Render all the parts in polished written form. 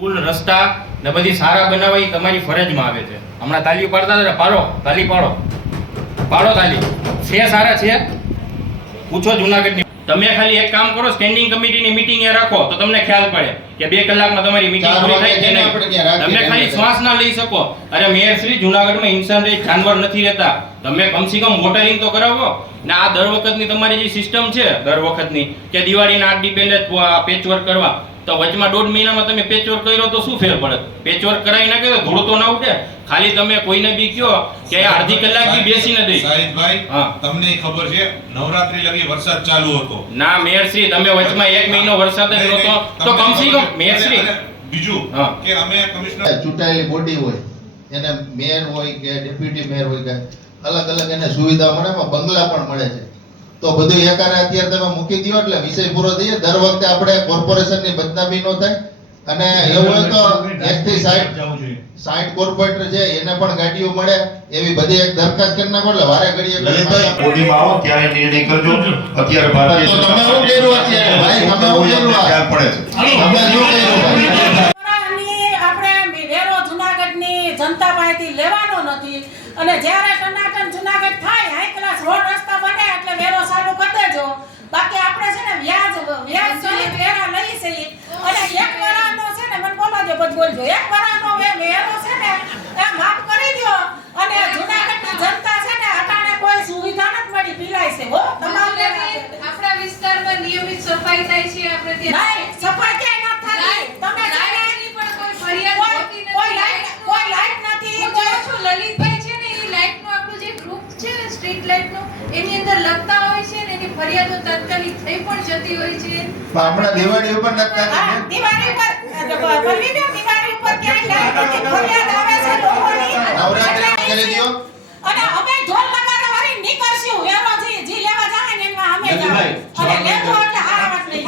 પુલ રસ્તા ને બધી સારા બનાવવા એ તમારી ફરજમાં આવે છે. હમણાં તાલી પાડતા હતા, પાડો તાલી, પાડો તાલી. છે સારા છે, પૂછો જુનાગઢની. તમે ખાલી એક કામ કરો, સ્ટેન્ડિંગ કમિટીની મીટિંગ એ રાખો તો તમને ખ્યાલ પડે કે 2 કલાકમાં તમારી મીટિંગ પૂરી થાય કે નહીં. તમે ખાલી શ્વાસ ના લઈ શકો. અરે મેયર શ્રી, જુનાગઢમાં ઇન્સાન રહી જાનવર નથી રહેતા. તમે કમસે કમ વોટરિંગ તો કરાવો ને. આ દર વખતની તમારી જે સિસ્ટમ છે દર વખતની કે દિવાળીના 8 દી પહેલા પેચવર્ક કરવા, તો વચમાં 1.5 મહિનામાં તમે પેચવર્ક કર્યો તો શું ફેર પડે? પેચવર્ક કરાવી નાખે તો ધૂળ તો ના ઉઠે. ખાલી તમે કોઈને બી કયો કે અડધી કલાક બી બેસીને દઈ. સાહિદભાઈ, તમને ખબર છે નવરાત્રી લગી વરસાદ ચાલુ હતો? ના મેયર શ્રી, તમે વચમાં 1 મહિનો વરસાદ જ નહોતો તો કમસે કમ મેયર શ્રી. બીજું કે અમે કમિશનર ચૂંટાયેલી બોડી હોય, એને મેયર હોય કે ડેપ્યુટી મેયર હોય કે અલગ અલગ એને સુવિધા મળે, બંગલા પણ મળે છે. તો બધું એકારે અત્યારે તમે મૂકી દો એટલે વિષય પૂરો થઈ જાય. દર વખતે આપણે કોર્પોરેશનની બદનામી ન થાય. અને એવું હોય તો 1 થી 60 કોર્પોરેટર છે એને પણ ગાડીઓ મળે, એવી બધી એક દરખાસ્ત કરી નાખો એટલે વારે ઘડીએ લલિતભાઈ બોડીમાં આવો ત્યારે નિર્ણય કરજો. અત્યારે ભારતીય તો તમે શું કર્યું અત્યારે ભાઈ? તમે શું કર્યું? ખ્યાલ પડે છે. તમે શું કર્યું ભાઈ? આપણે વેરો જુનાગઢની જનતા પાસેથી લેવાનો નથી. અને જ્યારે ટનાટન જુનાગઢ થાય, હાઈ ક્લાસ રોડ રસ્તા બને એટલે વેરો ચાલુ કરી દેજો. બાકી આપણે છે ને વ્યાજ સહિત વેરા લઈ છીએ. અને 1 વરાનો છે ને, મને બોલાજો બધું બોલજો, 1 વરાનો વેરો છે ને એ માફ કરી દો. અને જુનાગઢની જનતા છે ને અટાણે કોઈ સુવિધા નથી મળી, પીલાય છે હો. તમારે આપણા વિસ્તારમાં નિયમિત સફાઈ થાય છે. આપણે ત્યાં નહીં, સફાઈ ક્યાંય નથી થતી. તમે લાઈટની પણ કોઈ ફરિયાદ હોતી નથી. કોઈ લાઈટ નથી. હું જોઉં છું લલિતભાઈ છે ને, એ લાઈટનું આપણું જે ગ્રુપ છે ને સ્ટ્રીટ લાઈટનું, એની અંદર લખતા હોય છે ને, એની ફરિયાદો તાત્કાલિક થઈ પણ જતી હોય છે. હમણાં દિવાળી ઉપર નથી હા, દિવાળી ઉપર દિવાળી ઉપર ક્યાંય લાઈટ નથી, ફરિયાદ આવે છે લોકોની. નવરાત્રી કરી દો. અને અમે ઢોલ નગારા વાળી નીકળશું. વેરો જી લેવા જાય ને એમાં અમે જાવ. અને લેજો એટલે હારા વાત નહીં.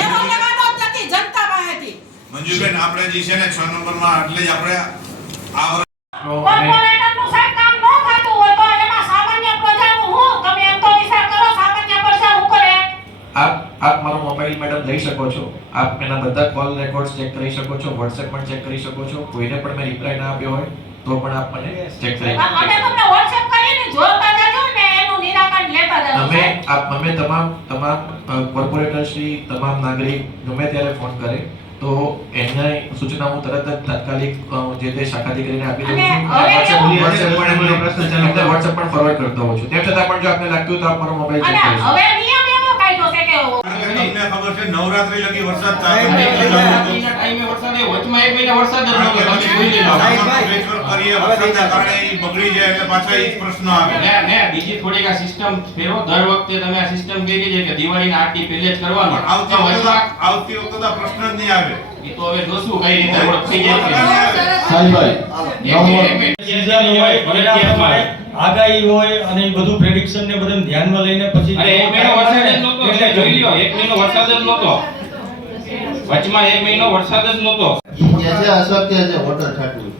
વેરો લેવાનો જ નથી જનતા પાસેથી. મંજુબેન, આપણે જે છે ને 6 નંબરમાં એટલે જ આપણે આ કોર્પોરેટરનું સાહેબ કામ ન થતું હોય તો એમાં સામાન્ય પ્રજાનું હું? તમે એમ તો વિચાર કરો, સામાન્ય પ્રજા શું કરે? આપ મારો મોબાઈલ મેડમ લઈ શકો છો. આપ એના બધા કોલ રેકોર્ડ્સ ચેક કરી શકો છો, WhatsApp પણ ચેક કરી શકો છો. કોઈને પણ મેં રિપ્લાય ના આપ્યો હોય તો પણ આપ મને ચેક કરી શકો છો. મને તમને WhatsApp કરીને જોતા જજો ને એનું નિરાકરણ લેતા જજો. અમે તમામ કોર્પોરેટરશ્રી, તમામ નાગરિક ગમે ત્યારે ફોન કરે તો એને સૂચના હું તરત જ તાત્કાલિક જે તે શાખાધિકારીને આપી દઉં છું. WhatsApp પણ ફોરવર્ડ કરતો હોઉં છું. તેમ છતાં પણ જો આપને લાગતું તો આપ મારો મોબાઈલ ચેક કરી શકો. હવે નિયમ એવો કાઢ્યો છે કે તમને ખબર છે નવરાત્રી લગી વરસાદ ચાલુ હતો. ટાઈમે વરસાદ એ વચમાં 1 મહિના વરસાદ જ નહોતો. તમે જોઈ લેજો. પેચવર્ક કરીએ, વરસાદના કારણે ઈ બગડી જાય એટલે પાછા ઈ જ પ્રશ્ન આવે. ને બીજી થોડીક આ સિસ્ટમ ફેરો. દર વખતે તમે આ સિસ્ટમ કરી છે કે દિવાળીના 8 દી પહેલે જ કરવાનું. આવતી વખતે તો પ્રશ્ન જ નહીં આવે. એ તો હવે જોશું કઈ રીતે ઓળખી જાય આગાહી હોય અને એ બધું પ્રેડિક્શન ને બધું ધ્યાનમાં લઈને પછી અરે 1 મહિનો વરસાદ જ નહોતો. એટલે જોઈ લ્યો, 1 મહિનો વરસાદ જ નહોતો. વચમાં 1 મહિનો વરસાદ જ નહોતો. કે છે અશક્ય છે વોટર છાંટવું.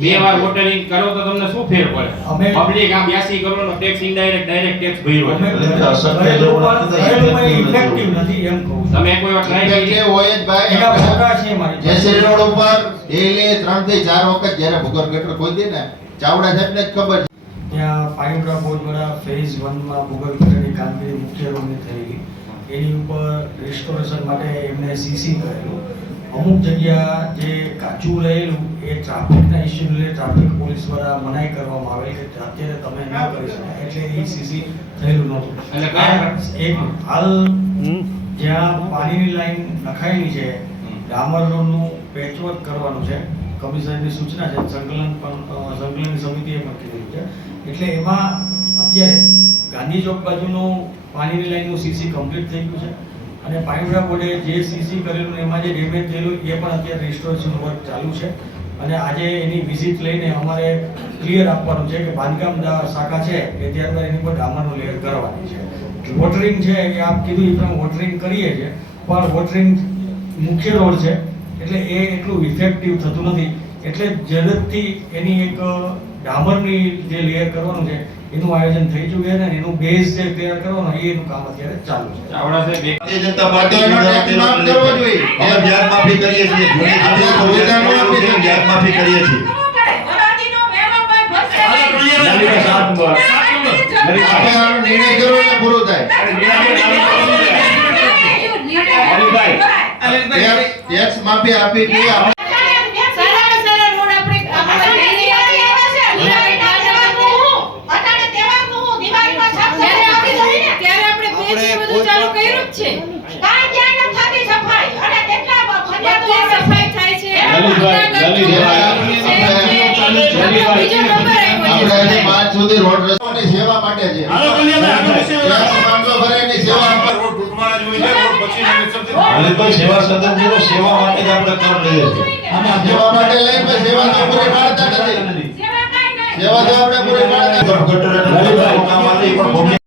2 વાર વોટરિંગ કરો તો તમને શું ફેર પડે? અમે- પબ્લિક આ 82 કરોડનો ટેક્સ ઇનડાયરેક્ટ ડાયરેક્ટ ટેક્સ ભર્યો છે. ઇફેક્ટિવ નથી એમ કહું છું. તમે કોઈ વાર ટ્રાય કરી? કે હોય જ ભાઈ. એના ફોટા છે મારી પાસે. જેસી રોડ ઉપર ડેઈલી 3 થી 4 વખત જ્યારે ભૂગર્ભ ગટર ખોદી ને, ચાવડા સાહેબને જ ખબર છે. ત્યાં પાણીપુરા બોર્ડ દ્વારા ફેઝ 1 માં ભૂગર્ભ ગટરની કામગીરી મુખ્ય રોડની થયેલી. એની ઉપર રિસ્ટોરેશન માટે એમને સીસી કરેલું. અમુક જગ્યા જે કાચું રહેલું એ ટ્રાફિકના ઇસ્યુ લીધે ટ્રાફિક પોલીસ દ્વારા મનાઈ કરવામાં આવેલી કે અત્યારે તમે ન કરી શકાય, એટલે એ સીસી થયેલું નહોતું. એટલે કયા? એક હાલ જ્યાં પાણીની લાઈન નખાયેલી છે, ડામર રોડનું પેચવર્ક કરવાનું છે. કમિશનરની સૂચના છે, સંકલન સમિતિએ પણ કીધું છે. એટલે એમાં અત્યારે ગાંધી ચોક બાજુનું પાણીની લાઈનનું સીસી કમ્પ્લીટ થઈ ગયું છે. અને પાણીપુરા બોર્ડે જે સીસી કરેલું એમાં જે ડેમેજ થયેલું એ પણ અત્યારે રિસ્ટોરેશન વર્ક ચાલુ છે. અને આજે એની વિઝિટ લઈને અમારે ક્લિયર આપવાનું છે કે બાંધકામ શાખા છે એ ત્યારબાદ એની પર ડામરનું લેયર કરવાની છે. વોટરિંગ છે એ આપ કીધું એ પ્રમાણે વોટરિંગ કરીએ છીએ, પણ વોટરિંગ મુખ્ય રોડ છે એટલે એ એટલું ઇફેક્ટિવ થતું નથી. એટલે ઝડપથી એની એક ડામરની જે લેયર કરવાનું છે એનું આયોજન થઈ ચૂક્યું છે ને એનું બેઝ જે તૈયાર કરવાનો એનું કામ અત્યારે ચાલુ છે. ચાવડા સાહેબ એક ભારતીય જનતા પાર્ટી તો એનો ટેક્સ માફ કરવો જોઈએ. અમે વ્યાજ માફી કરીએ છીએ જૂની આપણે સુવિધા ન આપી શકીએ. વ્યાજ માફી કરીએ છીએ ધરાજીનો વેરો કોઈ ભરશે નહીં. આપણે આનો નિર્ણય કર્યો એટલે પૂરું થાય. ટેક્સ માફી આપી જોઈએ. આપણે સરળ સરળ રોડ આપણે લઈ રહ્યા છીએ. અત્યારે તહેવારનું હું દિવાળીમાં સાફ સફાઈ આપી દઉં ને. ત્યારે આપણે પેજ બધું ચાલુ કર્યું જ છે. કાંઈ ત્યાં ન થતી સફાઈ અને કેટલા ફરિયાદો બધે આવે. સફાઈ થાય છે. બીજો નંબર આવ્યો આપણે છે. હજી 5 સુધી રોડ રસ્તાની સેવા માટે છે. ટેક્સ માંગો ભરે એની સેવા આપવા. રોડ તૂટવાના જ હોય છે, રોડ પછી નવેસરથી લલિતભાઈ સેવા સદન જેવો સેવા માટે જ આપણે કર લઈએ છીએ આમાં સેવા માટે લઈને પણ સેવા તો પૂરી પાડતા નથી. સેવા કાંઈ નહીં. સેવા તો આપણે પૂરી પાડતા નથી. ગટર એટલે કામ આવે એ પણ